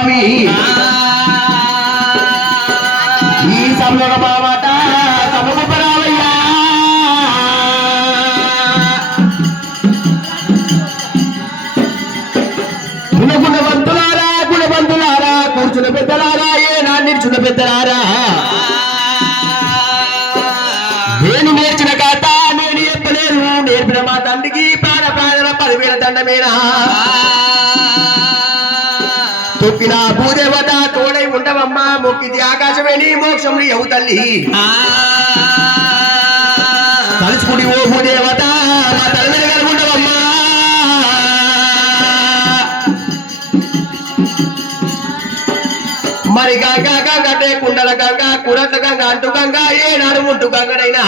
స్వామి ఈ సమయంలో మాట సమకూపరావయ్యా గుణబంతులారా కూర్చున్న పెద్దలారా ఏనా నిల్చున్న పెద్దలారా నేను నేర్చిన కథ నేను చెప్పలేను నేర్పిన మా తండ్రికి ప్రాణ 10,000 దండమేనా తొక్కిన భూదేవత తోడై ఉండవమ్మా మొక్కిది ఆకాశమేని మోక్షంలో ఎవు తల్లి తలుచుకుని ఓ భూదేవత మా తల్లి దగ్గర ఉండవమ్మా మరి గంగా గంగటే కుండల గంగ కురత గంగ అంటు గంగ ఏనాడు ఉంటు గంగనైనా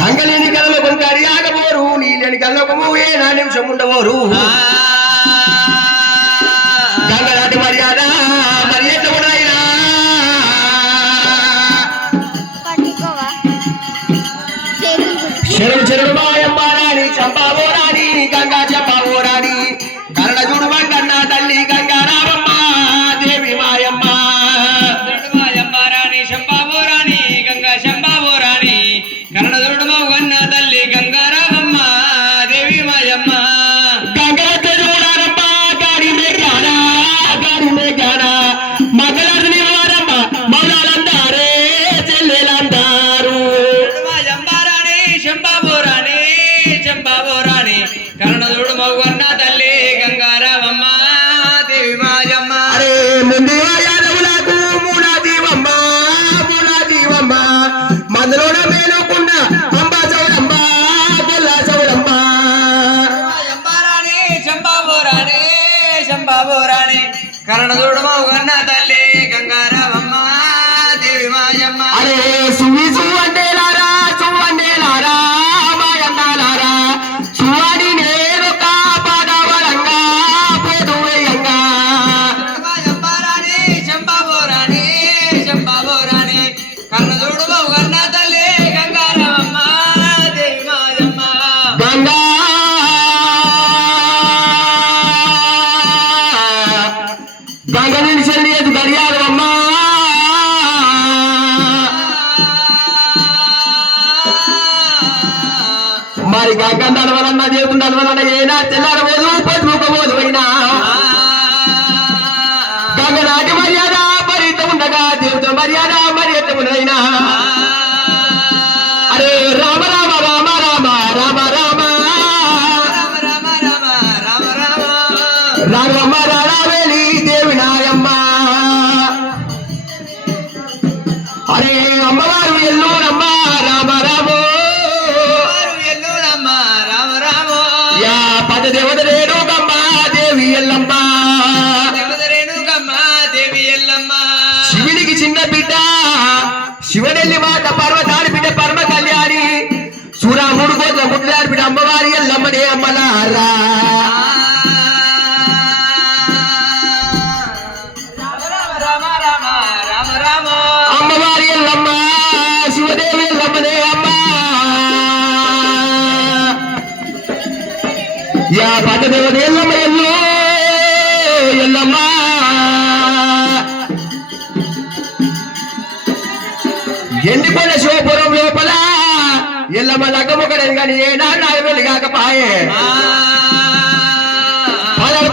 గంగలేని గలలోకం గారి ఆగబోరు నీళ్ళని గలలోకము ఏనా నిమిషం ఉండబోరు గంగనాటి మర్యాద మరి ఎట్లా ఉన్నాయినా చెరుడు మాయమ్మ రాణి చంపావో రాణి గంగా చంపావో రాణి కరణ చూడు కన్నా తల్లి గంగా రామమ్మ దేవి మాయమ్మ మాయమ్మ రాణి శంభావో రాణి గంగా శంభావో రాణి కరణ చూడు కన్నా తల్లి గంగా రామమ్మ దేవి మాయమ్మ గంగా చూడారమ్మ గాడి మేఘానా మగలని వారమ్మ మౌలాలందారే చెల్లెలందారు మాయమ్మ రాణి శంభావో రాణి శంభావో రాణి కరణ చూడు కన్నా తల్లి గంగా రామమ్మ దేవి మాయమ్మ అరే ముందు యాదవులకు మూలా జీవమ్మ మందులోన మేలుకున్న అంబ చౌడమ్మ గొల్ల చౌడమ్మ మాయమ్మ రాణి శంభావో రాణి శంభావో రాణి కరణ చూడు కన్నా తల్లి గంగా రామమ్మ దేవి మాయమ్మ అరే సువి సువండేలారా మాయన్నాలారా సువాడి నేను కాపాడవరంగా పోదువేయంగా మాయమ్మ రాణి శంభావో రాణి శంభావో రాణి కరణ చూడు కన్నా తల్లి గంగా రామమ్మ దేవి మాయమ్మ గంగా గంగ నిలిచండి అది గడియారు అమ్మా మరి గంగ నడవలన్నా దేవుడు నడవలన్నా ఏనా తెల్లారబోదు పట్టుకోబోదు అయినా గంగ నాటి మర్యాద మరింత ఉండగా దేవుడు మర్యాద మరి ఎంత ఉండదైనా అరే రామ రామ రామ రామ రామ రామ రామ రామ రామ రామ రామ రాఘవమ్మ రావేలి దేవి నాయమ్మ అరే అమ్మవారు ఎల్లూరమ్మ రామ రామో ఎల్లురమ్మ రామ రామో యా పద దేవత రేణుకమ్మ దేవి ఎల్లమ్మ దేవదరేణుకమ్మ దేవి ఎల్లమ్మ శివునికి చిన్న బిడ్డ శివనెల్లి మాట పర్వతాని బిడ్డ పరమ కళ్యాణి సూరాముడు కోట్ల ముట్లాడి బిడ్డ అమ్మవారి ఎల్లమ్మనే అమ్మలారా రామ రామ రామ రామ అమ్మవారి ఎల్లమ్మ శివదేవి ఎల్లమ్మనే అమ్మ యా పద దేవత ఎల్లమ్మ ఎల్లమ్మ ఎండిపోయిన శివపురం లోపల ఎల్లమ్మ లగ్గముక్కడని కానీ ఏనాడు నాకు వెళ్ళి కాకపాయే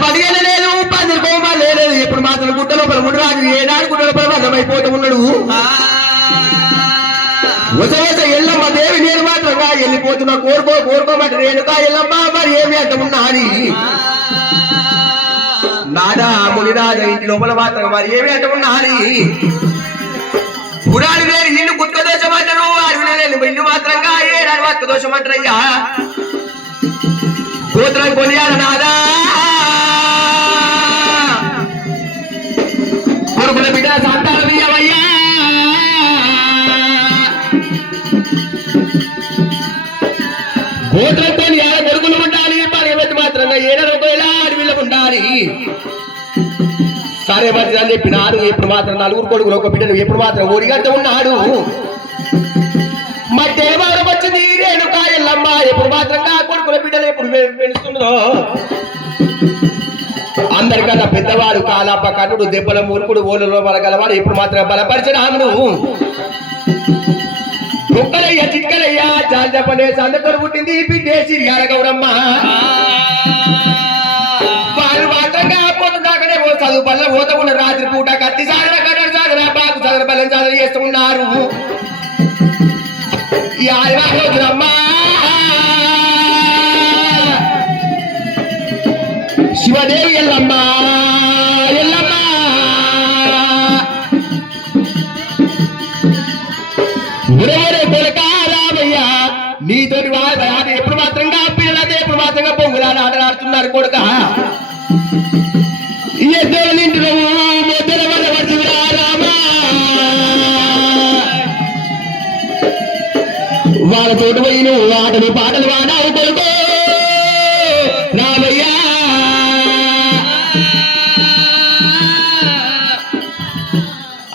15 లేదు 10 కోమాలు లేదు ఇప్పుడు మాత్రం గుట్ట లోపల ముడిరాజు ఏనాడు గుట్ట లోపల భద్రమైపోతూ ఉన్నాడు వసవస ఎల్లమ్మ దేవి నేను మాత్రంగా వెళ్ళిపోతున్నా కోరుకోమంటే రేణుకా ఎల్లమ్మ మరి ఏమి అంట ఉన్నా అని నాదా మునిరాజ ఇంటి లోపల మాత్రం మరి ఏమి అంట ఉన్నా అని పురాణి వేరు ఇల్లు కుక్క దోషం అంటారు అడవిలో ఇల్లు మాత్రంగా ఏడాది వక్క దోషం అంటారయ్యా గోత్రం కొనియాల నాదా కొడుకుల బిడ్డ సంతానం ఇయ్యవయ్యా గోత్రంతో కొడుకులు ఉండాలి పని మాత్రంగా ఏడాది ఒకవేళ అడవిలో ఉండాలి సరే మంచి అని చెప్పినాడు ఎప్పుడు మాత్రం 4 కొడుకులు ఒక బిడ్డను ఎప్పుడు మాత్రం ఓడిగంట ఉన్నాడు మధ్యవారం వచ్చింది రేణుకా ఎల్లమ్మ ఎప్పుడు మాత్రంగా కొడుకుల బిడ్డలు ఎప్పుడు పెంచుతున్నదో అందరికన్నా పెద్దవాడు కాలాప కర్ణుడు దెబ్బల మూర్ఖుడు ఓలలో బలగలవాడు ఇప్పుడు మాత్రం బలపరిచిన రాముడు కుక్కలయ్య చిక్కలయ్య జాజపనే సందకరు పుట్టింది బిడ్డేసి గౌరమ్మ వారు మాత్రంగా పొద్దు దాకానే ఓ చదువు పల్ల ఓతకుండా రాత్రి పూట కత్తి సాగర కట్టడి సాగర బాకు సాగర బలం సాగర చేస్తూ ఉన్నారు ఈ రోజునమ్మా శివదేవి ఎల్లమ్మ ఎల్లమ్మ ఉరవరే కొలక రామయ్య నీతోటి వాడు ఎప్పుడు మాత్రంగా పిల్లలదే ఎప్పుడు మాత్రంగా పొంగులాట ఆటలాడుతున్నారు కొడుక ఎద్దరు నింటున్నావు మొదల వల్ల వచ్చిరా రామా వాళ్ళతోటి పోయి నువ్వు ఆటలు పాటలు వాడావు కొడుకో రామయ్య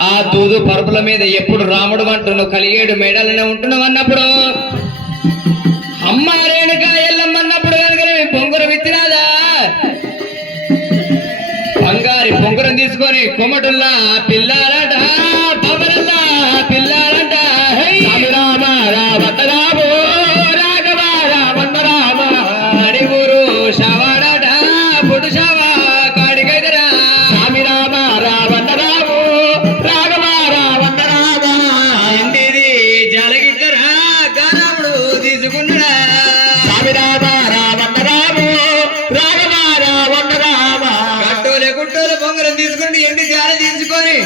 ఆ దూదు పరుపుల మీద ఎప్పుడు రాముడు అంటున్నావు కలిగేడు మేడలనే ఉంటున్నావు అన్నప్పుడు అమ్మ రేణుక ఎల్లమ్మన్నప్పుడు కనుక పొంగురం ఇచ్చినాదా బంగారి పొంగురం తీసుకొని కొమ్మటుల్లా పిల్లాలట పవరల్లా పిల్లాలంట రామ రామ రామో రాఘవ రామన్న రామ హరి ఊరు శవాడట పుడు శవ కాడికైదరా స్వామి రామ రామన్న రామో రాఘవ రామన్న రామ ఇంటిది జలగిద్దరా గారాముడు తీసుకున్నాడా స్వామి రామ రామన్న రామో రాఘవ రామన్న రామ గుట్టోల పొంగరం తీసుకుని ఎండి జాల తీసుకొని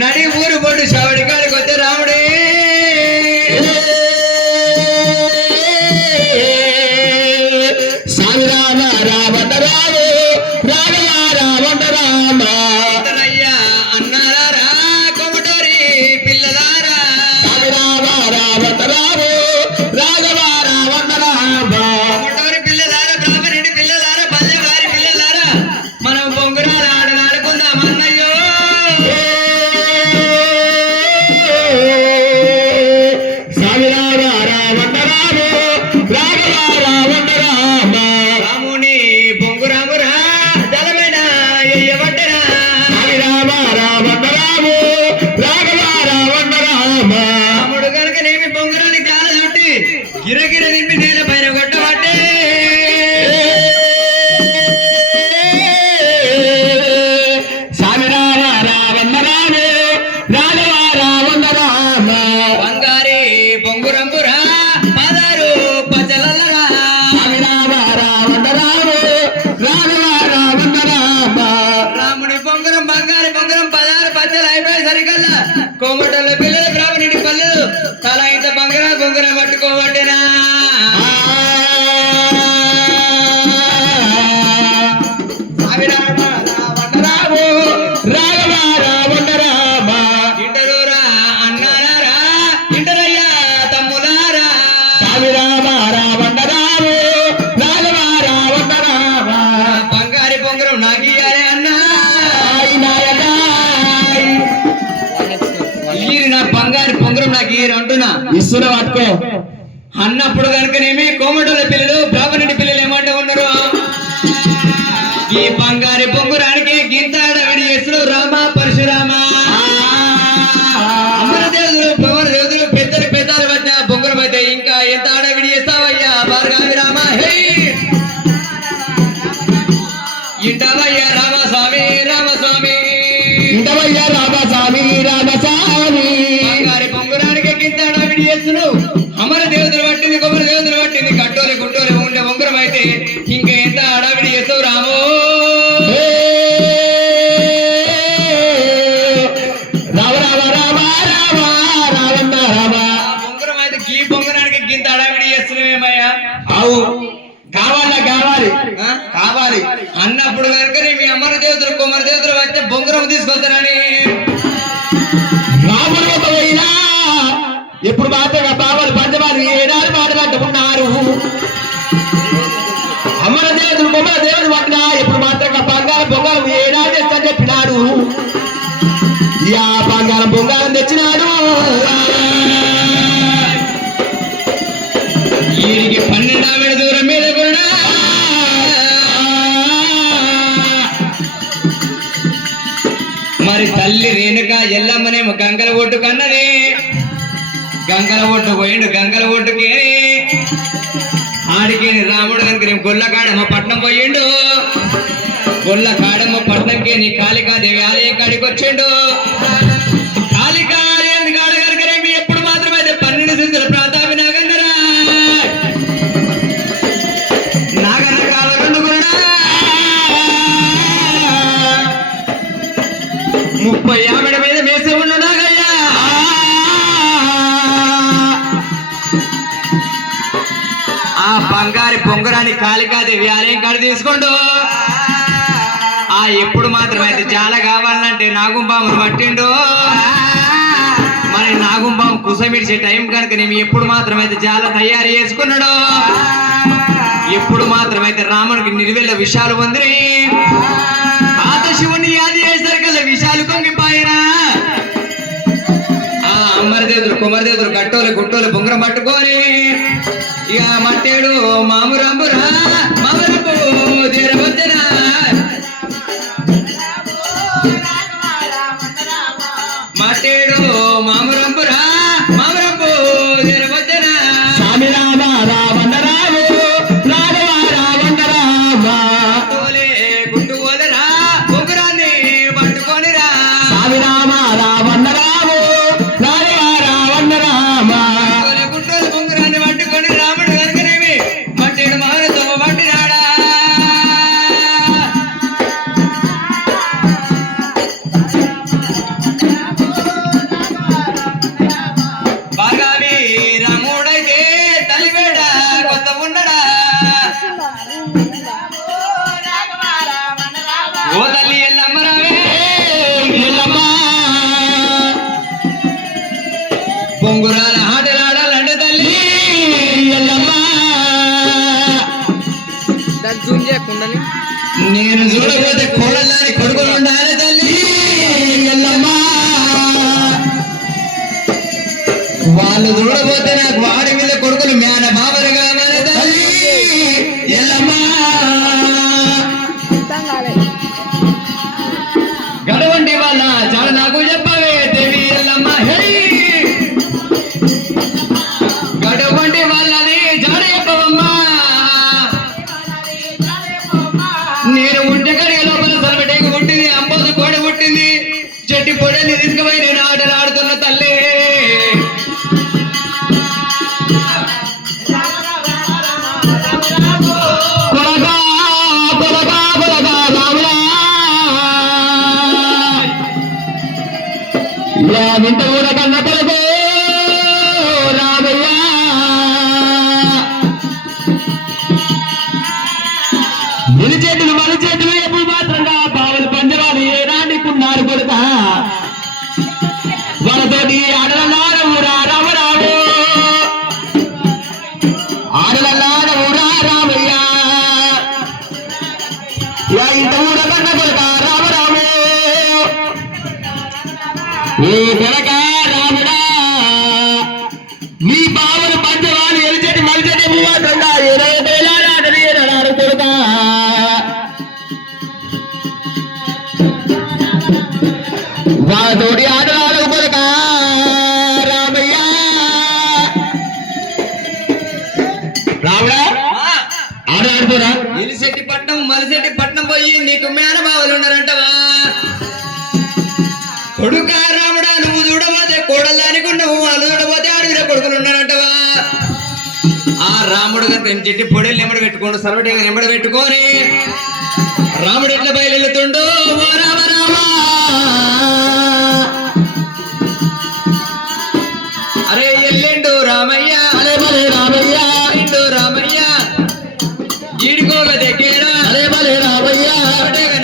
నడి ఊరు పొట్టు శవడి కాడికి వస్తే రాముడే స్వామి రామ రామన్న రామో రాఘవ రామన్న రామ అయ్యా అన్నారా కొమటోరి పిల్లలారా స్వామి రామ రామన్న రామో రాఘవ రామన్న రామ కొమటోరి పిల్లలారా బ్రాహ్మణుడి పిల్లలారా పల్లెవారి పిల్లలారా మనం పొంగురాలు ఆడలాడుకుందాం అన్నయ్యో స్వామి రామ రామన్న రామో రాఘవ రామన్న రామ రాముని పొంగురామురా జలమేడ ఎయ్యబడ్డరా స్వామి రామ రామన్న రామో రాఘవ రామన్న రామ రాముడు కనుకనేమి పొంగురాని జాల చుట్టి గిరగిర నింపి నేల పైన కొట్టబట్టే స్వామి రామ రామన్న రామో రాఘవ రామన్న రామ బంగారి పొంగురంబురా పదారు పచ్చలల్లరా స్వామి రామ రామన్న రామో రాఘవ రామన్న రామ రాముడి పొంగురం బంగారి పొంగురం పదారు పచ్చలు అయిపోయి సరికల్లా కోమటల పిల్లలు బ్రాహ్మణుడి పల్లెలు తల ఇంత బంగారా పొంగురం పట్టుకోబట్టేనా స్వామి రామ రామన్న రామో రాఘవ రామన్న రామ ఇంటలోరా అన్నారా ఇంటరయ్యా తమ్ములారా స్వామి రామ రామన్న రామో రాఘవ రామన్న రామ బంగారి పొంగురం నాకియాలే అన్నా సాయి నాయక ఈరు నా బంగారి పొంగురం నాకు ఈరు అంటున్నా ఇస్తున్న పట్టుకో అన్నప్పుడు కనుకనేమి కోమటోల పిల్లలు బ్రాహ్మణుడి పిల్లలు ఏమంటూ ఉన్నారు ఈ బంగారి పొంగురానికి గింతాడ విడి ఎసుడు రామ పరశురామ అమర దేవుదులు పవన దేవుదులు పెద్దలు పెద్దలు మధ్య పొంగురం అయితే ఇంకా ఎంత ఆడ విడి చేస్తావయ్యా భార్గావి రామ హే ఇంటవయ్యా రామస్వామి రామస్వామి ఇంటవయ్య రామస్వామి రామస్వామి బంగారి పొంగురానికి గింతాడ విడి చేస్తును అమర దేవతలు పట్టింది కొమర దేవతలు పట్టింది కట్టోలి గుట్టోలి ఉండే ఉంగరం అయితే ఇంకా ఎంత అడవిడి చేస్తావు రామో రామ రామ రామ రామ రామన్న రామ ఆ ఉంగరం అయితే గీ పొంగరానికి గింత అడవిడి చేస్తున్నామేమయ్యా అవు కావాలా కావాలి ఆ? కావాలి అన్నప్పుడు కనుక మీ అమర దేవతలు కొమర దేవతలు అయితే బొంగరం తీసుకొస్తారని రాముడు ఒక పోయినా ఎప్పుడు మాత్రమే బాబాలు పంచవారు ఏడాది మాట్లాడుతున్నారు అమర దేవతలు కొమ్మల దేవుడు పట్టినా ఎప్పుడు మాత్రంగా బంగారం బొంగారం ఏడాది తెచ్చని చెప్పినాడు యా బంగారం బొంగారం తెచ్చినాడు వీడికి 12 ఆవిడ దూరం మీద కూడా మరి తల్లి రేణుక ఎల్లమ్మనేమో గంగల ఒడ్డు కన్నది. గంగల ఒడ్డు పోయిండు, గంగల ఒడ్డుకి ఆడికి రాముడు కనుక గొల్ల కాడమ్మ పట్నం పోయిండు. గొల్ల కాడమ్మ పట్నంకి నీ కాళికాదేవి ఆలయం కాడికి వచ్చిండు. కాళికా ఆలయం కాడ కనుకనేమి ఎప్పుడు మాత్రమైతే 12 సిద్ధుల ప్రాతాపి నాగన్నరా నాగన్న కావాలండు కూడా 30 ఆవిడ మీద వేసి ఉన్న నాగయ్యా. ఆ బంగారి పొంగరాని కాళికాదేవి ఆలయం కాడ తీసుకోండు. ఆ ఎప్పుడు మాత్రమైతే చాలా కావాలంటే నాగుంబామును పట్టిండు. మరి నాగుంబాము కుసమిడిచే టైం కనుక నేను ఎప్పుడు మాత్రమైతే చాలా తయారు చేసుకున్నాడు. ఎప్పుడు మాత్రమైతే రామునికి నిర్వెళ్ళ విషయాలు పొందిరి. పాత శివుని యాది చేసరికల్లా విషయాలు కొంగిపోయినా ఆ అమ్మరదేవుడు కుమరదేవుడు గట్టోలు గుట్టోలు బొంగరం పట్టుకొని ఇక మట్టేడు మామురంబురా మామరంబు తీరవచ్చనా మట్టేడు మామురంబురా మామరంబు తీరవచ్చనా స్వామి రామ రావణ రాము రాఘవ రావణ రామ తోలే గుట్టుకోదరా బొంగరాన్ని పట్టుకొనిరా. స్వామి రామ రావణ రాము రాఘవ రావణ రామ గుట్టోలు బొంగరాన్ని పట్టుకొని రాముడు కనుకనేమి మట్టేడు మహారతో పట్టినాడా. బాగావి రాముడైతే తలివేడ కొత్త ఉండడా. ఓ తల్లి ఎల్లమ్మ రావే ఎల్లమ్మ బొంగురాల ఆటలాడాలంటే తల్లి ఎల్లమ్మ నేను చూడకపోతే కోడల్లాని కొడుకులు ఉండాలి తల్లి ఎల్లమ్మ వాళ్ళు చూడకపోతే నాకు వాడి మీద కొడుకులు మేన బాబరు కావాలి తల్లి ఎల్లమ్మ గడవండి వాళ్ళ చాలా నాకు చెప్పవే దేవి ఎల్లమ్మ హే గడవండి వాళ్ళని జాడ చెప్పవమ్మా. నేను ఉంటే కడిగ లోపల సలబెట్టేకి పుట్టింది, అంబోదు కోడ పుట్టింది, చెట్టు పొడని తీసుకుపోయి నేను ఆటలు ఆడుతున్న తల్లి. కొలగా కొలగా కొలగా రాములా యా వింట కూడా కన్న కొలగో రామయ్య నిలిచేతులు మలిచేతులు ఎప్పుడు మాత్రంగా బావలు పంజరాలు ఏనాడికున్నారు కొడుక వాళ్ళతోటి ఆడలన్నారవురా రామరావు ఆడలన్నారవురా రామయ్య యా ఇంత ఊర కన్న కొడుక రామరావు ఏ కొడక రాముడా నీ బావలు పంచవాళ్ళు ఎలిచెటి మలిచెటి మాత్రంగా ఏనాడు కొడుక వాళ్ళతోటి ఆటలాడు కొడుక రామయ్య రాముడా ఆటలాడుకోరా ఇలిశెట్టి పట్నం మలిశెట్టి పట్నం పోయి నీకు మేనబావలు ఉన్నారంటవా. కొడుక రాముడా నువ్వు చూడబోతే కోడల్లానికి నువ్వు వాళ్ళు చూడబోతే అడవిలో కొడుకులు ఉన్నారంటవా. ఆ రాముడు కనుక చెట్టి పొడేళ్ళు నెంబడి పెట్టుకోండు, సర్వటి నెంబడి పెట్టుకొని రాముడు ఎట్లా బయలుతుండు. ఓ రామ రామ అరే ఎల్లిండు రామయ్య అలే బలే రామయ్య ఎల్లిండు రామయ్య ఈడుకోగ దగ్గర అలే బలే రామయ్య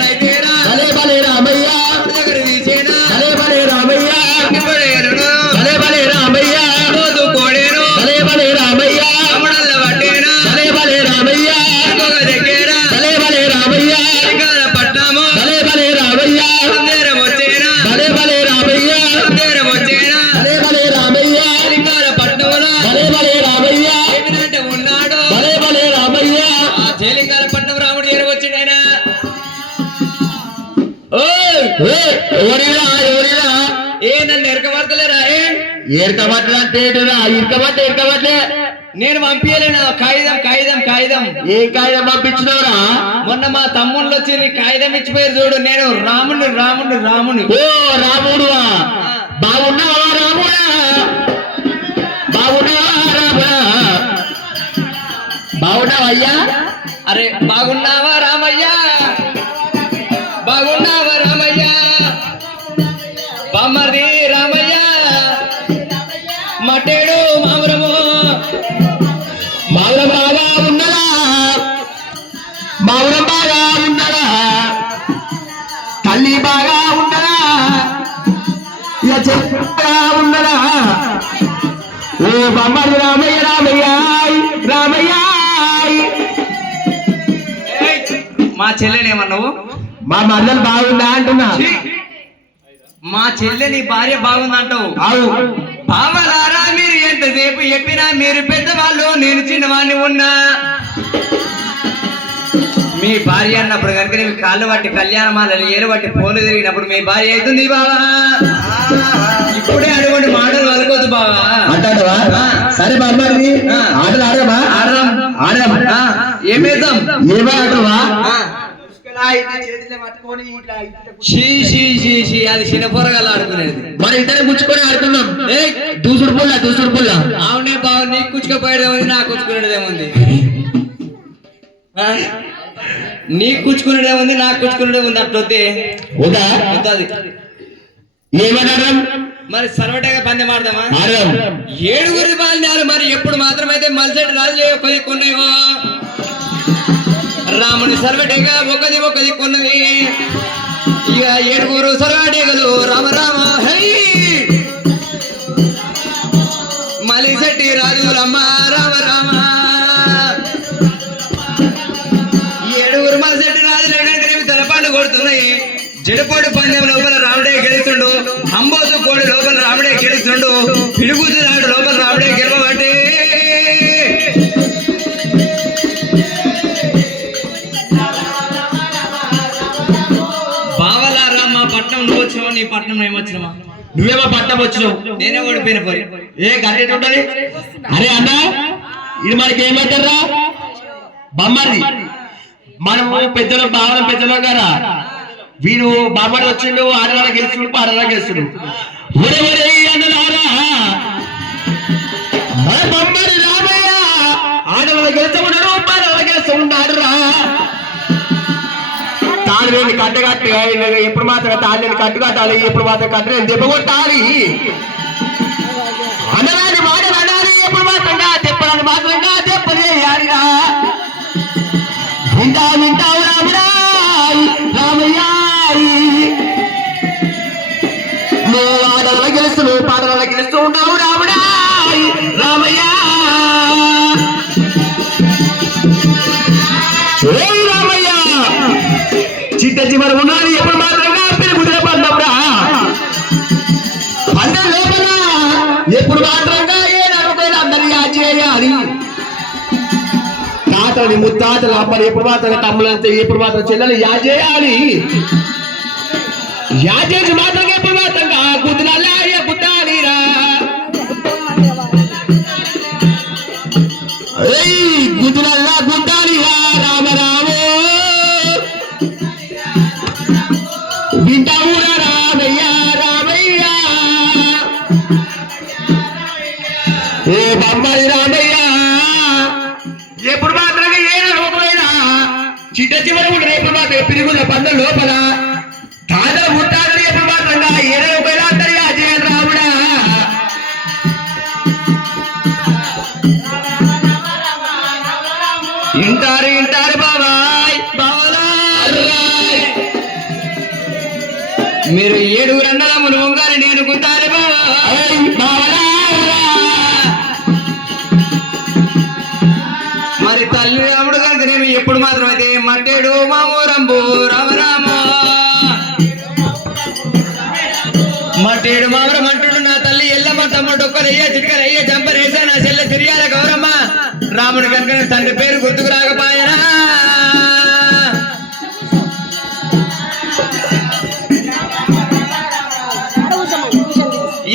నైతేరా అలే బలే రామయ్య దగ్గర తీసేనా అలే బలే రామయ్య పడేను అలే బలే రామయ్య పోతూ కోడేను అలే బలే రామయ్య అమడల్ల పట్టేనా అలే బలే రామయ్య ఈడుకోగ దగ్గర అలే బలే రామయ్య పట్టాము అలే బలే రామయ్య అందరం వచ్చేనా అలే బలే రామయ్య అందరం వచ్చేనా అలే బలే రామయ్య లింగాల పట్నంలో అలే బలే రామయ్య ఏమిటంటే ఉన్నాడు. అలే బలే రామయ్య ఆ చేలింగాల పట్నం రాముడు చేరవచ్చిండైనా. ఓయ్ ఎవరిరా ఎవరిరా ఏ నన్ను ఎరకబడతలేరా ఏరకబట్టలంటే ఇరకబట్టే నేను పంపించలేనా కాగితం కాగితం కాగితం ఏ కాగితం పంపించినవరా మొన్న మా తమ్ముళ్ళు వచ్చి నీ కాగితం ఇచ్చిపోయారు చూడు నేను రాముడు రాముడు రాముడు ఓ రాముడువా బాగున్నావా రాముడా బాగున్నావా రాముడా బాగున్నావా అయ్యా అరే బాగున్నావా రామయ్య బాగున్నావా రామయ్య బామ్మది రామయ్య మటేడు మామరము బాగురం బాగా ఉన్నదా బాగురం బాగా ఉన్నదా తల్లి బాగా ఉన్నదా ఇక బాగా ఉన్నదా ఓ బొమ్మడి రామయ్య రామయ్య రామయ్య మా చెల్లెనేమన్నావు మా మద్దలు బాగుందా అంటున్నా మా చెల్లె నీ భార్య బాగుందంటావు అవు బావలారా మీరు ఎంతసేపు చెప్పినా మీరు పెద్దవాళ్ళు నేను చిన్నవాడిని ఉన్నా మీ భార్య అన్నప్పుడు కనుక నీకు కాళ్ళు పట్టి కళ్యాణమాలని ఏలు పట్టి పోలు తిరిగినప్పుడు మీ భార్య అవుతుంది బావా ఇప్పుడే అటువంటి మాటలు వదుకోదు బావా అంటాడవా సరే బామ్మడి ఆటలు ఆడమా ఆడదాం ఆడదాం ఏమేద్దాం ఏమో ఆటవా షీ షీ షీ షీ అది చిన్న పొరగాలు ఆడుకునేది మన ఇద్దరు గుచ్చుకొని ఆడుతున్నాం దూసుడు పుల్ల అవునే బావ నీకు కూర్చుకోపోయేదేముంది నాకు కూర్చుకునేదేముంది నీకు కూర్చుకునేదేముంది నాకు కూర్చుకునేదేముంది అట్లొద్దే వద్దా వద్దాది ఏమన్నాడు మరి సర్వటగా పందెం ఆడదామా ఆడదాం 7 బాల్యాలు మరి ఎప్పుడు మాత్రమైతే మలసటి రాజు కొన్నాయో రాముని సర్వటేగా ఒకది కొన్నది ఇక 7 సర్వటేగలు రామ రామ హై మలిశెట్టి రాజు రమ్మ రామ రామ 7 మలిశెట్టి రాజులు తలపాటు కొడుతున్నాయి జడపాడు పందెం లోపల రాముడే గెలుస్తుండు అంబోతు కోడి లోపల రాముడే గెలుస్తుండు పిడుగుతు నాడు లోపల రాముడే గెలవబట్టి బావలారా మా పట్నం నువ్వు వచ్చినావా నీ పట్నం ఏమొచ్చినావా నువ్వేమో పట్టం వచ్చినావు నేనే ఓడిపోయిన పోయి ఏ గట్టి ఉంటది అరే అన్న ఇది మనకి ఏమంటారా బొమ్మది మనము పెద్దలు బావన పెద్దలు కదా వీడు బామ్మడి వచ్చిండు ఆడవాళ్ళ గెలుచుడు పాడవాళ్ళ గెలుచుడు ఒరే ఒరే అన్నలారా మన బొమ్మడి రామయ్య ఆడవాళ్ళ గెలుచున్నాడు పాడవాళ్ళ గెలుచున్నాడు రా తాళి కట్టగట్టి ఎప్పుడు మాత్రం తాళిని కట్టుకట్టాలి ఎప్పుడు మాత్రం కట్టలేని దెబ్బ కొట్టాలి అనరాని మాటలు అనాలి ఎప్పుడు మాత్రంగా చెప్పడానికి మాత్రంగా చెప్పలేయాలిరా వింటావు రాముడా రామయ్య నువ్వు ఆడల గెలుస్తు నువ్వు పాటల గెలుస్తూ ఉన్నావు రాముడా రామయ్య రామయ్య చిట్ట చివరి ఉన్నది ఎప్పుడు మాత్రంగా పెరుగుతున్న పందవురా పందెం లోపల ఎప్పుడు మాత్రంగా ఏ నడుకైనా అందరి చేయాలి తాతని ముత్తాతలు అమ్మని ఎప్పుడు మాత్రం తమ్ములంతా ఎప్పుడు మాత్రం చెల్లెలు చేయాలి చేసి మాత్రం ఎప్పుడు మాత్రంగా గుద్దులల్లా గుద్దాలిరా గుద్దులల్లా గుద్దాలిరా రామరామో వింటావురా రామయ్య రామయ్య ఓ బొమ్మడి రామయ్య ఎప్పుడు మాత్రమే ఏ లోపలైనా చిట్ట చివరి ఉండదు ఎప్పుడు మాత్రం పిరుగుల పందెం లోపల తాతల ముట్టాలని ఎప్పుడు మాత్రంగా ఏ రూపాయలు అందరి అజయన్ రాముడా ఇంటారు బాబాయ్ మీరు 7 అన్నదమ్ములు ఉంగాలి నేను గుద్దాలి బాబాయ్ మరి తల్లి రాముడు కనుక నేను ఎప్పుడు మాత్రమైతే మట్టేడు మామూరంబు రామరామ మట్టేడు మామరం అంటుడు నా తల్లి ఎల్లమ్మ తమ్ముడు ఒక్కరయ్య చిట్కరయ్య జంపరేసా నా చెల్లె తిరియాల గౌరమ్మ రాముడు కనుక తండ్రి పేరు గుర్తుకు రాకపోయనా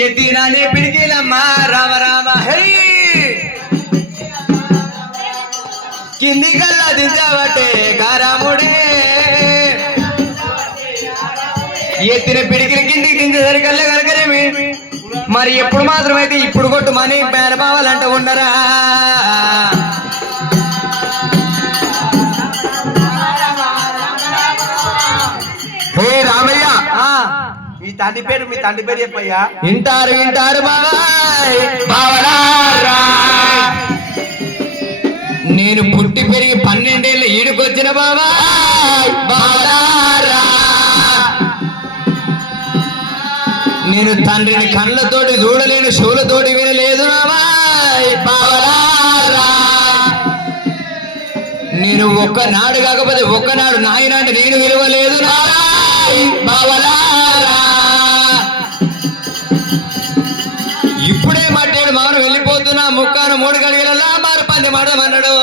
ఎత్తినానే పిడికిలమ్మా రామ రామ హై కింది కల్లా దించబట్టే గారాముడే ఎత్తిన పిడికిల కిందికి దించేసరికల్లా కనుకనేమి మరి ఎప్పుడు మాత్రమైతే ఇప్పుడు కొట్టుమని మేనబావాలంట ఉండరా హే రామయ్య మీ తండ్రి పేరు చెప్పయ్యా. వింటారు బాబాయ్ బావలారా నేను పుట్టి పెరిగి 12 ఏళ్ళ ఈడుకొచ్చిన బాబాయ్ బావలారా నేను తండ్రిని కళ్ళతోటి చూడలేను చెవులతోటి వినలేదు బాబాయ్ బావలారా నేను ఒక్కనాడు కాకపోతే ఒక్కనాడు నాయన అంటే నేను విలువలేదు నాయ్ బావలారా ఇప్పుడే మాట్లాడు మౌనం వెళ్ళిపోతున్నా ముక్కాను 3 గడియలలా మారు పంది మాడమన్నాడు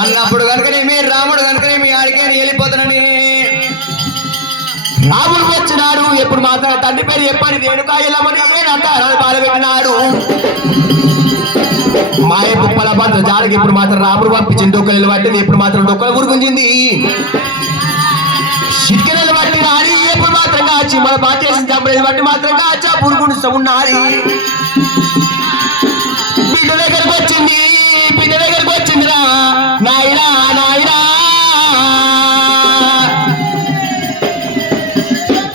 అన్నప్పుడు కనుకనే మీ రాముడు కనుకనే మీ ఆడికే వెళ్ళిపోతున్నాని రాముడు వచ్చినాడు ఎప్పుడు మాత్రం తండ్రి పేరు చెప్పని రేణుకాయలమని బాధపెట్టినాడు మాయ పుప్పల పాత్ర జాడకి ఇప్పుడు మాత్రం రాముడు పంపించింది డొక్కలు పట్టింది ఇప్పుడు మాత్రం డొక్కలు ఊరుకుంచింది చిక్కెలు బట్టి రాని ఎప్పుడు మాత్రం కాచి మన బాగా చేసిన చంపలేదు బట్టి మాత్రం కాచా పురుగుడు ఉన్నది బిడ్డ దగ్గరకు వచ్చిందిరా నాయనా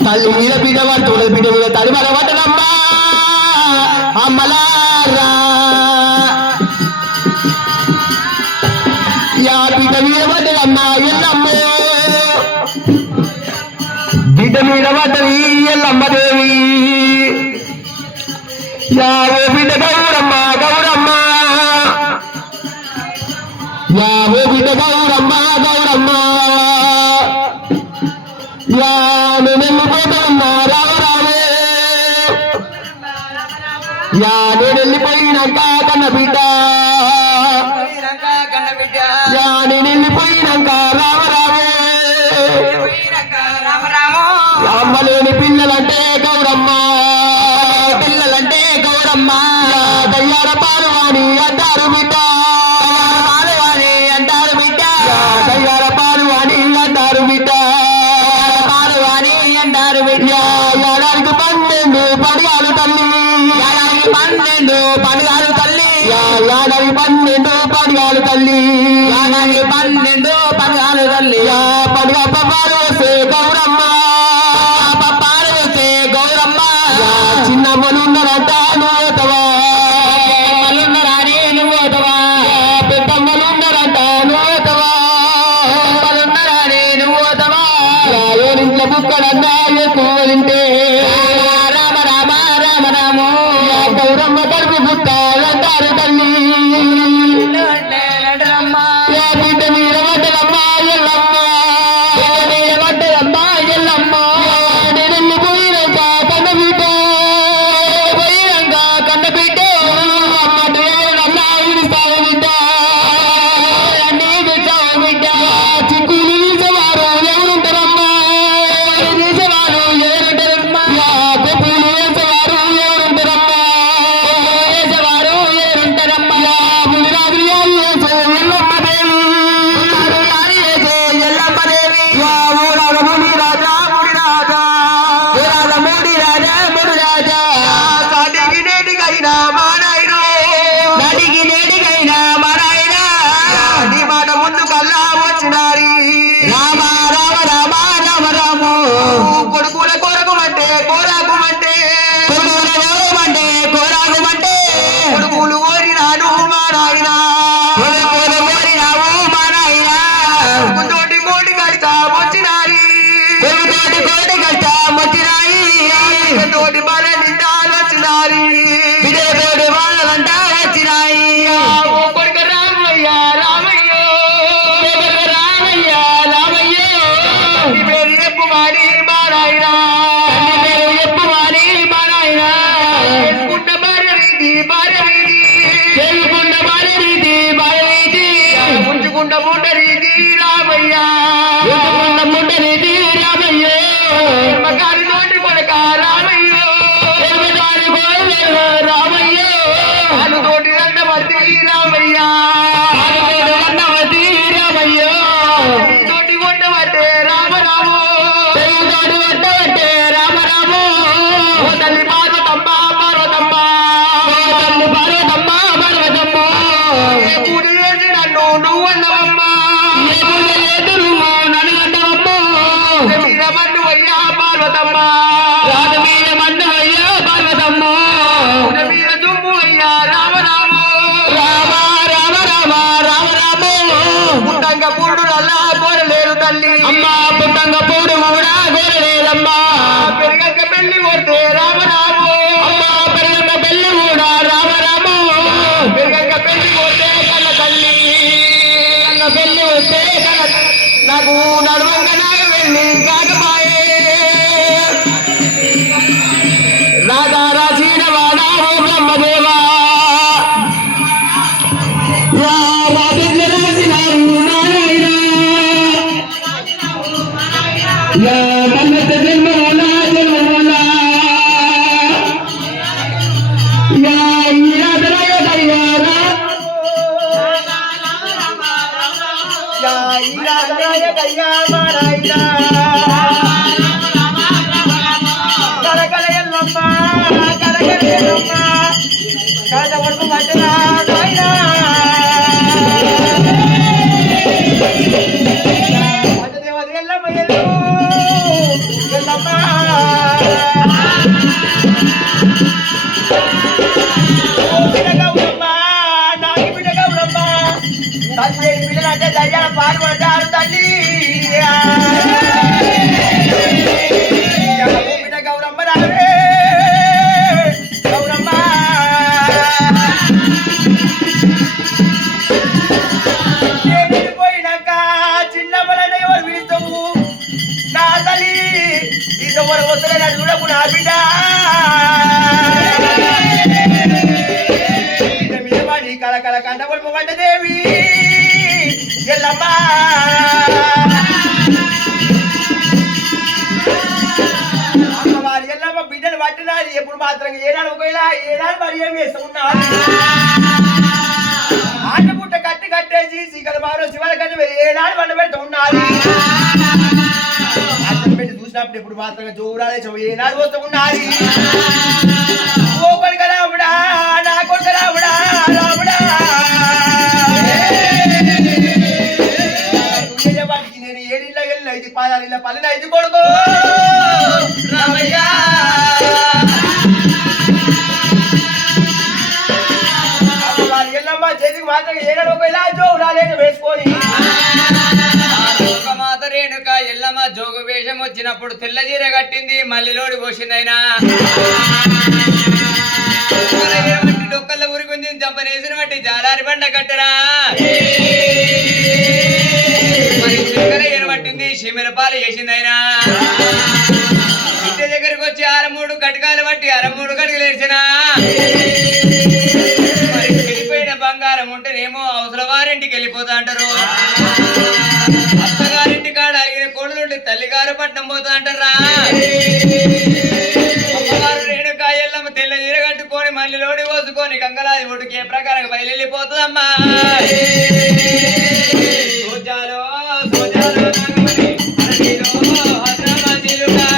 తల్లి మీద బిడ్డ పడుతుంది బిడ్డ మీద తల్లి మన పట్టనమ్మా అమ్మలారా యా బిడ్డ మీద పడ్డదమ్మా ఎల్లమ్మ బిడ్డ మీద పడ్డది ఎల్లమ్మదేవి యా ఓ బిడ్డ గౌరమ్మ యా ఓ బిడ్డ గౌరమ్మ యా నేను వెళ్ళిపోతానమ్మా రావే యా నేను వెళ్ళిపోయినాక కన్న బిడ్డ యా నేను వెళ్ళిపోయినాక రావే అమ్మలేని పిల్లలంటే గౌరమ్మ దయ్యార పాలువాణి అంటారు బిడ్డ దయ్యార పాలువాణి అంటారు బిడ్డ ఏడాదికి 12 పడిగాలు తల్లి ఏడాదికి 12 పడిగాలు తల్లి పడిగా పప్పాలు వస్తే గౌరమ్మ చిన్నమ్మలు ఉన్నారంట నువ్వుతవా పెద్దమ్మలు ఉన్నారంట నువ్వుతవా ఏడింట్లో బుక్కడన్నా ఎక్కువ తింటే రామ గౌరమ్మ కడుపు పుట్టాలంటారు తల్లి బిడ్డ మీద పడ్డదమ్మా ఎల్లమ్మ నేను వెళ్ళిపోయినాక కన్న బిడ్డ బిడ్డ చిక్కులు తీసేవారు ఎవరుంటారమ్మా పెప్పులు వేసేవారు ఎవరుంటారమ్మా ముదిరాజు ఎల్లమ్మదేవి ముడిరాజా సాటికి నేటికైనా మానాయన నీ మాట ముందు కల్లా వచ్చినారి రాము కొడుకుల కోరకుమంటే కొడుకులు కోరినాను మా నాయన తోటి కోటి కడతా వచ్చినారి తోటి బాల నిండాలు వచ్చినారి కొడుక రామయ్య నీ పేరు చెప్పు మారి మా నాయన చేసుకున్న భార్య రీతి ఉంచుకున్న ముండ రీతి రామయ్య మగారి నోటి కొడక రామయ్య రామరాము తోడు కొట్టబట్టే రామరాము ఓ తల్లి పార్వతమ్మ పార్వతమ్మ ఓ తల్లి పార్వతమ్మ పార్వతమ్మ ఏ పూజ చేసి నన్ను నువ్వు అన్నవమ్మ ఏ పూజ లేదు నువ్వు నన్ను అన్నవమ్మ వీరమన్ను అయ్యా పార్వతమ్మ రాజు వీరమన్ను అయ్యా పార్వతమ్మ వీర దుమ్ము అయ్యా రామరాము రామ రామ రామ రామ రాము పుట్టంగ పూడు అల్లా కోరలేరు తల్లి అమ్మ పుట్టంగ పూడు కూడా కోరలేదమ్మా పెరగక పెళ్లి కొడితే రామరాము అమ్మ పెరగక పెళ్లి కూడా రామరాము పెరగక పెళ్లి కొడితే కన్న తల్లి కన్న పెళ్లి వస్తే కన్న నాకు నడవంగ నాకు వెళ్ళి కాకమాయే రాధా రాసిన వాడా ఓ బ్రహ్మదేవా యా రాధేంద్ర రాసినారు నారాయణ యా మన్నత జన్మవాలా జన్మవాలా యా ఈరాధనయ దయ్యారా యా ఈరాధనయ దయ్యామారాయినా కరకర ఎల్లమ్మ కరకర ఎల్లమ్మ కాద వరకు మధ్యన నాయనా మధ్యదేవత ఎల్లమ్మ ఎల్లమ్మ ఓ బిడ్డ గౌరమ్మ నాకి బిడ్డ గౌరమ్మ తల్లి బిడ్డలంటే దయ్యాల పాల్పడతారు తల్లి బిడ్డ గౌరమ్మ రావే గౌరమ్మ పోయినాక చిన్నమ్మలనే ఎవరు పిలుస్తావు నా తల్లి ఇంతవరకు వస్తలే చూడకు నా బిడ్డ మీద పడి కళకళ కంటపడి వంటదేవి ఎల్లమ్మ అమ్మవారి ఎల్లమ్మ బిడ్డను పట్టినాది ఎప్పుడు మాత్రం ఏడాది ఒకవేళ ఏడాది మరి ఏం వేస్తూ ఉన్నారు ఆటపుట్ట కట్టి కట్టేసి సీకల బారు శివల కట్టి వెళ్ళి ఏడాది వంట పెడుతూ ఉన్నారు అర్థం పెట్టి చూసినప్పుడు ఎప్పుడు మాత్రం చూడాలి ఏనాడు వస్తూ ఉన్నారు ఓ కొడుక రాముడా నా కొడుక రాముడా రాముడా వాటికి నేను ఏడిళ్ళ వెళ్ళి 5 16 పల్లెలు 5 కొడుకు రామయ్య ఎల్లమ్మ చేతికి మాత్రం ఏడాడు ఒకవేళ జోగురాలేక వేసుకొని మాత రేణుక ఎల్లమ్మ జోగు వేషం వచ్చినప్పుడు తెల్ల చీర కట్టింది మల్లిలోడి పోసిందైనా డొక్కల ఊరికొంది చంపనేసిన బట్టి జాలారి బండ కట్టరా మరి చిక్కర ఏరబట్టింది సిమిరపాలు వేసిందైనా ఇంటి దగ్గరికి వచ్చి 6 కటకాలు బట్టి 6 కటకలు వేసినా మరి వెళ్ళిపోయిన బంగారం ఉంటేనేమో అవసర వారింటికి వెళ్ళిపోతా అంటారు అత్తగారింటి కాడ అలిగిన కోడలుండి తల్లిగారు పట్నం పోతా అంటారా అమ్మగారు రేణుక ఎల్లమ్మ తెల్ల చీర కట్టుకొని మళ్ళీ లోడి పోసుకొని గంగలాది ఒడికి ఏ ప్రకారం బయలుపోతుందమ్మా సోజాలో సోజాలో నాగమణి అరటిలో హద్రామాజిలుగా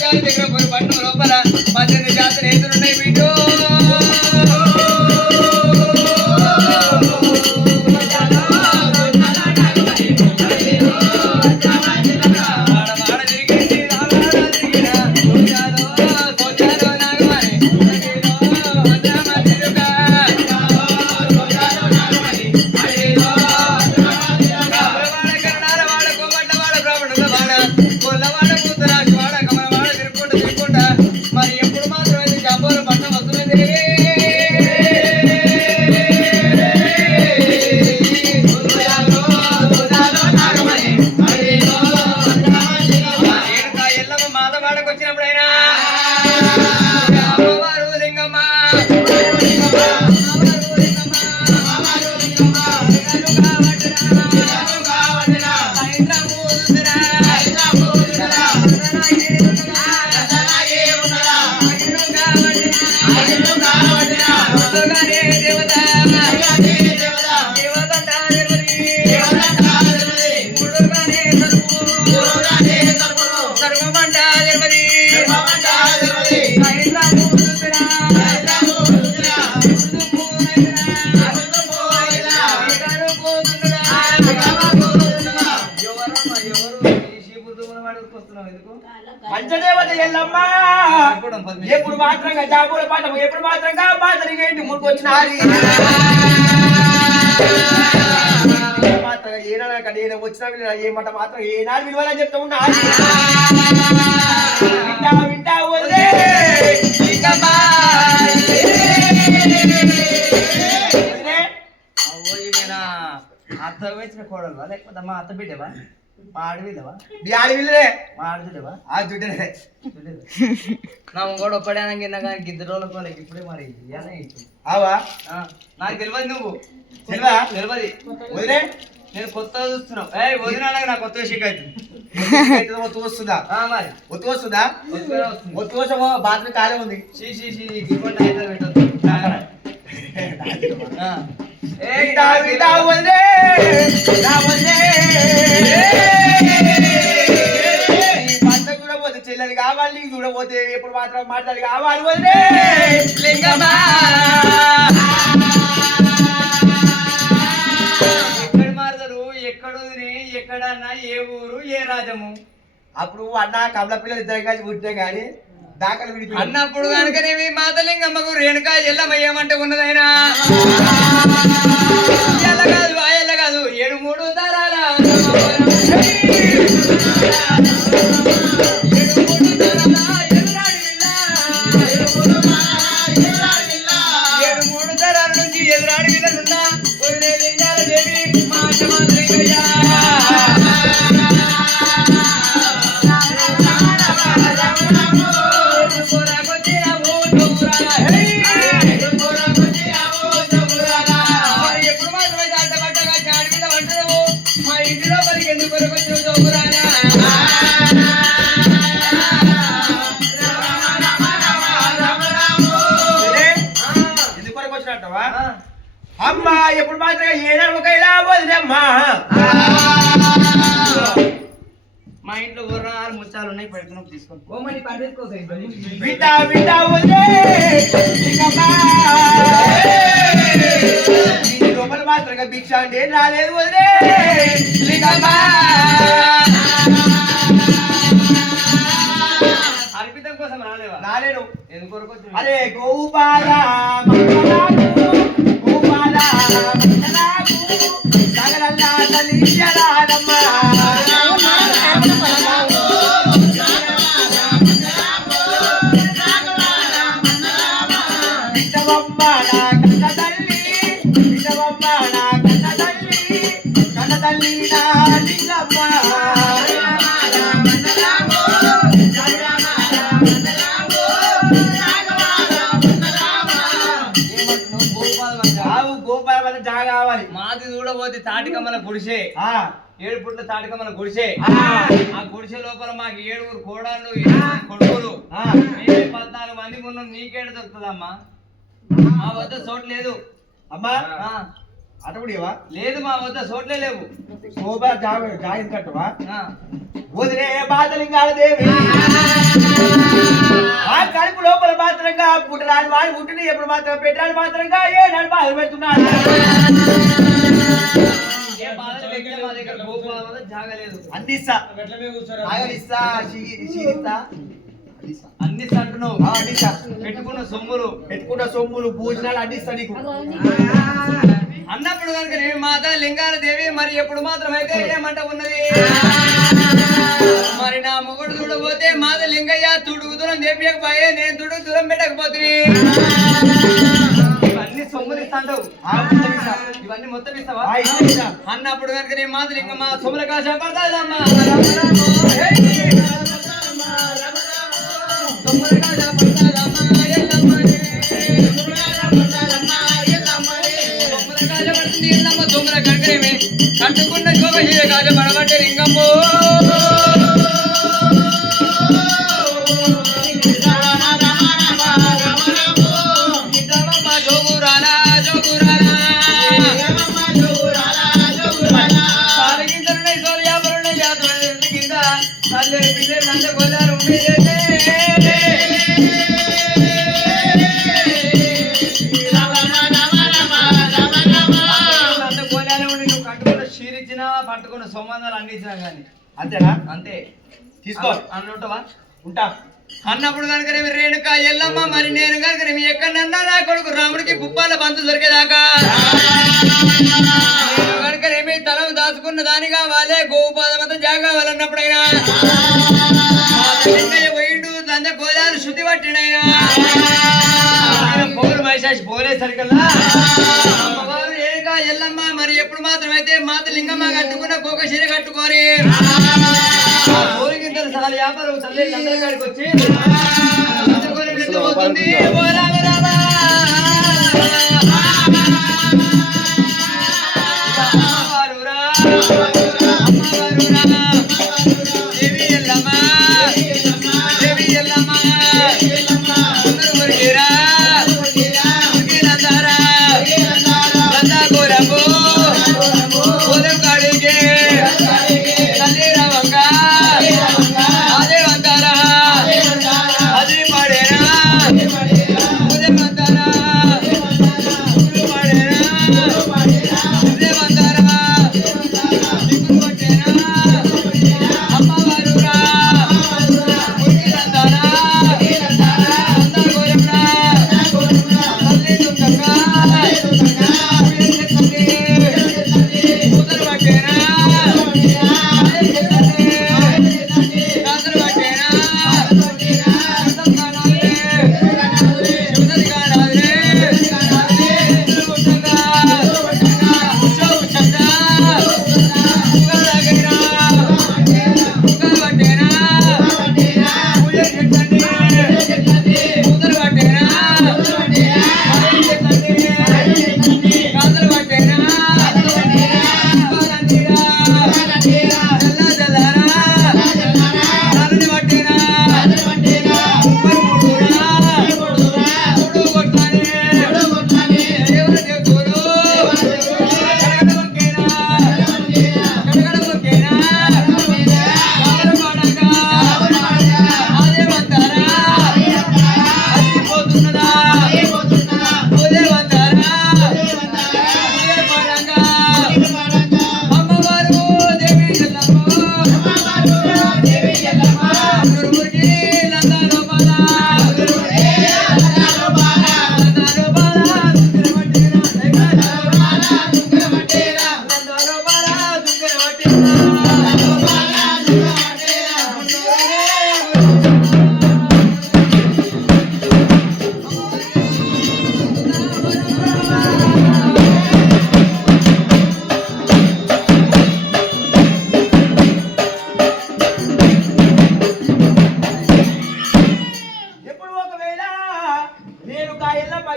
జాలి దగ్గర పంచదేవత ఎల్లమ్మ ఎప్పుడు మాత్రంగా జాబుల పాఠం ఎప్పుడు మాత్రంగా బాధరిగా ఇంటి ముందుకు వచ్చిన మాత్రం ఏనాడు నేను వచ్చిన ఏ మాట మాత్రం ఏనాడు విలువలని చెప్తా ఉన్నా వింటా వింటా వదిలే అత్త వచ్చిన కోడలు లేకపోతే మా అత్త బిడ్డవా మా ఆడవిల్లవా నీ ఆడవిల్లే మా ఆడచుడవా ఆ చుట్టనే నా కూడా ఒక్కడానికి కానీ ఇద్దరు రోజుల వాళ్ళకి ఇప్పుడే మరి అవా నాకు తెలియదు నువ్వు తెలివా తెలియదు వదిలే నేను కొత్తగా చూస్తున్నావు వదినాక నాకు కొత్త విషయం అవుతుంది ఒత్తు వస్తుందా మరి ఒత్తు వస్తుందా వస్తుంది ఒత్తు కోసమో బాత్రూమ్ ఖాళీ ఉంది చూడబోతే చెల్లెలు కావాలి నీకు చూడబోతే ఎప్పుడు మాత్రం మాట్లాడి కావాలి వదిలే ఎక్కడ మారుతారు ఎక్కడుంది ఎక్కడన్నా ఏ ఊరు ఏ రాజము అప్పుడు అన్న కమల పిల్లలు ఇద్దరు కలిసి పుట్టే కానీ దాఖలు విడిపి అన్నప్పుడు కనుకనేవి మాతలింగమ్మకు రేణుకా ఎల్లమ్మ ఏమంటే ఉన్నదైనా ఎల్ల కాదు ఆ ఎల్ల కాదు 7 తరాల నుంచి ఎదురాడి వీళ్ళనున్నా దేవి మాట మాత్రయ్యా అమ్మా ఎప్పుడు మాత్రం ఏడాది ఒక ఇలా వదిలేమ్మా మా ఇంట్లో గుర్రాలు ముచ్చాలు ఉన్నాయి పెడుతున్నాం తీసుకోండి ఓ మని పడేసుకోవచ్చు వింటా వింటా వదిలే లోపల మాత్రంగా భిక్ష అంటే రాలేదు వదిలే అర్పితం కోసం రాలేవా రాలేను ఎందుకు అరే గోపాల గోపాల తగలల్లా తల్లిమ్మా గోపాల జాగా కావాలి మాది చూడబోతే తాటికమ్మల గుడిసే 7 పుట్ల తాటికమ్మల గుడిసే ఆ గుడిసే లోపల మాకు 7 కోడళ్ళు 7 కొడుకులు 14 మంది ఉన్నాం నీకేడ దొరుకుతుందమ్మా మా వద్ద చోటు లేదు అమ్మా అటకుడివా లేదు మా వద్ద చోట్లే లేవు శోభ జాయిన్ కట్టవా వదిలే బాధలింగాల దేవి ఆ కడుపు లోపల మాత్రంగా పుట్టరాని వాడు పుట్టిన ఎప్పుడు మాత్రం పెట్టరాని మాత్రంగా ఏనాడు బాధలు పెడుతున్నాడు మా దగ్గర గోపాల జాగలేదు అందిస్తా ఆగలిస్తా షీరిస్తా అందిస్తా అంటున్నావు అందిస్తా పెట్టుకున్న సొమ్ములు భోజనాలు అందిస్తా నీకు అన్నప్పుడు కనుక నేను మాత లింగాల దేవి మరి ఎప్పుడు మాత్రం అయితే ఏమంట ఉన్నది మరి నా మొగుడు చూడబోతే మాత లింగయ్య తుడుగు దూరం తెప్పకపోయే నేను తుడుగు దూరం పెట్టకపోతే ఇవన్నీ సొమ్ములు ఇస్తాంటావు ఇవన్నీ మొత్తం ఇస్తావా అన్నప్పుడు కనుక నేను మాత లింగ మా సొమ్ముల కాశ పడతాదమ్మా సొమ్ముల కాశ పడతాదమ్మా దొంగల కనకరేమే కట్టుకున్న శోభ కాజ పడబట్టే లింగమ్మో జోగురాలా జోగురాలా పాలగించరున్నాయి సోలియాపరున్నాయి జాతర కింద తల్లి పిల్లలు అంత గోదారు పట్టుకున్న సంబంధాలు అన్ని ఇచ్చినా కానీ అంతేనా అంతే తీసుకో అన్నుంటావా ఉంటా అన్నప్పుడు కనుక రేణుక ఎల్లమ్మ మరి నేను కనుక ఎక్కడన్నా నా కొడుకు రాముడికి పుప్పాల బంతు దొరికేదాకా నేను కనుక తలం దాచుకున్న దాని కావాలి గోపాదమంతా జాగా కావాలన్నప్పుడైనా పోయిండు దంద గోదాలు శుద్ధి పట్టినైనా పోలు మైశాసి పోలే సరికల్లా అమ్మవారు రేణుక ఎల్లమ్మ మరి ఎప్పుడు మాత్రమైతే మాత లింగమ్మ కట్టుకున్న కోక చీర కట్టుకొని ఊరికింతలు సాలి వ్యాపారం తల్లి అందరి కాడికి వచ్చి పోతుంది ఓ రామ రామ అమ్మవారురా అమ్మవారురా దేవి ఎల్లమ్మ దేవి ఎల్లమ్మ అందరూ ఊరికేరా ఊరికేనందారా నందా గోరపు గోరం కాడికి తల్లి రావంగ అదే వంతారా అదే పాడేరా అదే వంతారా ఊరు పాడేరా అదే వంతారా దిగులు కొట్టేరా అమ్మవారురా ఊరికేనందారా నందా గోరంరా తల్లి దుర్గంగా కూతురు పట్టేరా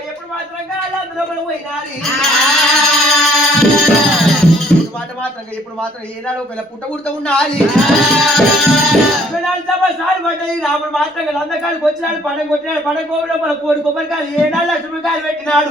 ఎప్పుడు మాత్రంగా అందులో పోయినాది మాట మాత్రంగా ఎప్పుడు మాత్రం ఏనాడు ఒకవేళ పుట్ట పుడతా ఉన్నది సారి పడ్డది రాముడు మాత్రంగా లందకాడికి వచ్చినాడు పండగ కొట్టినాడు పండగ కోవిలో మన కోడి కొబ్బరికాయలు ఏనాడు లక్ష్మీకాయలు పెట్టినాడు